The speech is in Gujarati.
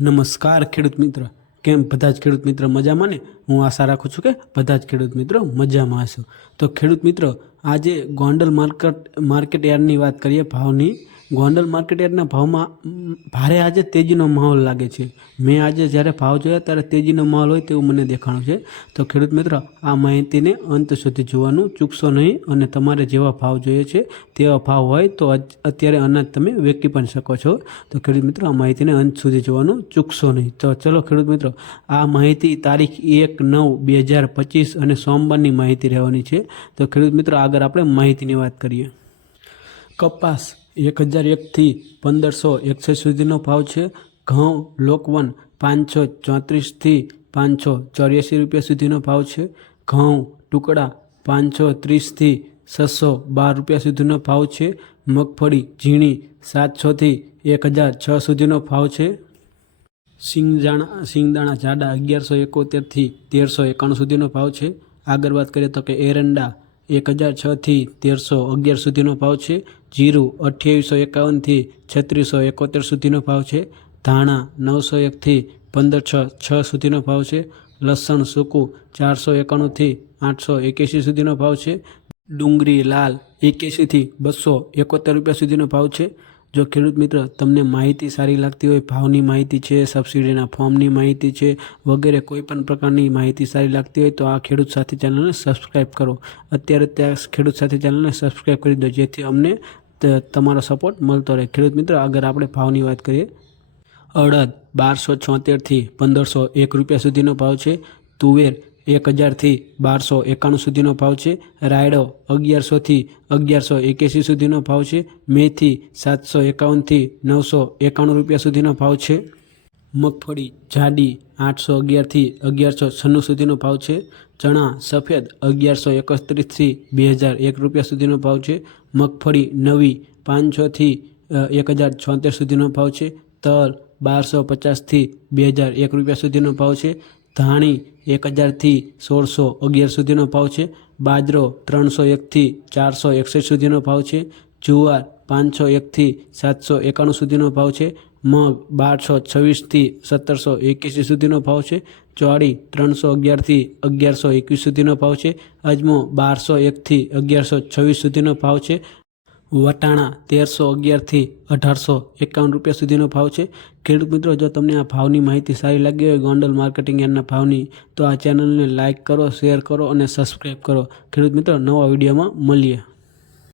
નમસ્કાર ખેડૂત મિત્ર. કેમ બધા જ ખેડૂત મિત્ર મજામાં ને? હું આશા રાખું છું કે બધા જ ખેડૂત મિત્રો મજામાં હશો. તો ખેડૂત મિત્રો, આજે ગોંડલ માર્કેટ માર્કેટ યાર્ડની વાત કરીએ, ભાવની. ગોંડલ માર્કેટ યાર્ડના ભાવમાં ભારે આજે તેજીનો માહોલ લાગે છે. મેં આજે જ્યારે ભાવ જોયા ત્યારે તેજીનો માહોલ હોય તેવું મને દેખાણું છે. તો ખેડૂત મિત્રો, આ માહિતીને અંત સુધી જોવાનું ચૂકશો નહીં અને તમારે જેવા ભાવ જોઈએ છે તેવા ભાવ હોય તો અત્યારે અનાજ તમે વેચી પણ શકો છો. તો ખેડૂત મિત્રો, આ માહિતીને અંત સુધી જોવાનું ચૂકશો નહીં. તો ચલો ખેડૂત મિત્રો, આ માહિતી તારીખ એક નવ બે હજાર પચીસ અને સોમવારની માહિતી રહેવાની છે. તો ખેડૂત મિત્રો, આગળ આપણે માહિતીની વાત કરીએ. કપાસ એક હજાર એકથી પંદરસો એકસઠ સુધીનો ભાવ છે. ઘઉં લોકવન પાંચસો ચોત્રીસથી પાંચસો ચોર્યાસી રૂપિયા સુધીનો ભાવ છે. ઘઉં ટુકડા પાંચસો ત્રીસથી છસો બાર રૂપિયા સુધીનો ભાવ છે. મગફળી, ઝીણી સાતસોથી એક હજાર છ સુધીનો ભાવ છે. સિંગદાણા સિંગદાણા જાડા અગિયારસો એકોતેરથી તેરસો એકાણું સુધીનો ભાવ છે. આગળ વાત કરીએ તો કે એરંડા એક હજાર છથી તેરસો અગિયાર સુધીનો ભાવ છે. જીરું અઠ્યાવીસો એકાવનથી છત્રીસો એકોતેર સુધીનો ભાવ છે. ધાણા નવસો એકથી પંદર છ છ સુધીનો ભાવ છે. લસણ, સૂકું ચારસો એકાણુંથી આઠસો એક્યાસી સુધીનો ભાવ છે. ડુંગળી લાલ એક્યાસીથી બસો એકોતેર રૂપિયા સુધીનો ભાવ છે. જો ખેડૂત મિત્ર, તમને માહિતી સારી લાગતી હોય, ભાવની માહિતી છે, સબસિડીના ફોર્મની માહિતી છે, વગેરે કોઈ પણ પ્રકારની માહિતી સારી લાગતી હોય, તો આ ખેડૂત સાથી ચેનલને સબસ્ક્રાઈબ કરો. અત્યારે ત્યાં ખેડૂત સાથી ચેનલને સબસ્ક્રાઈબ કરી દો, જેથી અમને તમારો સપોર્ટ મળતો રહે. ખેડૂત મિત્ર, આગળ આપણે ભાવની વાત કરીએ. અડદ બારસો છોતેરથી પંદરસો એક રૂપિયા સુધીનો ભાવ છે. તુવેર એક હજારથી બારસો એકાણું સુધીનો ભાવ છે. રાયડો અગિયારસોથી અગિયારસો એક્યાસી સુધીનો ભાવ છે. મેથી સાતસો એકાવનથી નવસો એકાણું રૂપિયા સુધીનો ભાવ છે. મગફળી જાડી આઠસો અગિયારથી અગિયારસો છન્નું સુધીનો ભાવ છે. ચણા સફેદ અગિયારસો એકત્રીસથી બે હજાર એક રૂપિયા સુધીનો ભાવ છે. મગફળી નવી પાંચસોથી એક હજાર છોતેર સુધીનો ભાવ છે. તલ બારસો પચાસથી બે હજાર એક રૂપિયા સુધીનો ભાવ છે. ધાણી એક હજારથી સોળસો અગિયાર સુધીનો ભાવ છે. બાજરો ત્રણસો એકથી ચારસો એકસઠ સુધીનો ભાવ છે. જુવાર પાંચસો એકથી સાતસો એકાણું સુધીનો ભાવ છે. મગ બારસો છવ્વીસથી સત્તરસો એકવીસી સુધીનો ભાવ છે. ચોળી ત્રણસો અગિયારથી અગિયારસો એકવીસ સુધીનો ભાવ છે. અજમો બારસો એકથી અગિયારસો છવ્વીસ સુધીનો ભાવ છે. વટાણા તેરસો અગિયારથી અઢારસો એકાવન રૂપિયા સુધીનો ભાવ છે. ખેડૂત મિત્રો, જો તમને આ ભાવની માહિતી સારી લાગી હોય ગોંડલ માર્કેટિંગ યાર્ડના ભાવની, તો આ ચેનલને લાઇક કરો, શેર કરો અને સબસ્ક્રાઈબ કરો. ખેડૂત મિત્રો, નવા વિડીયોમાં મળીએ.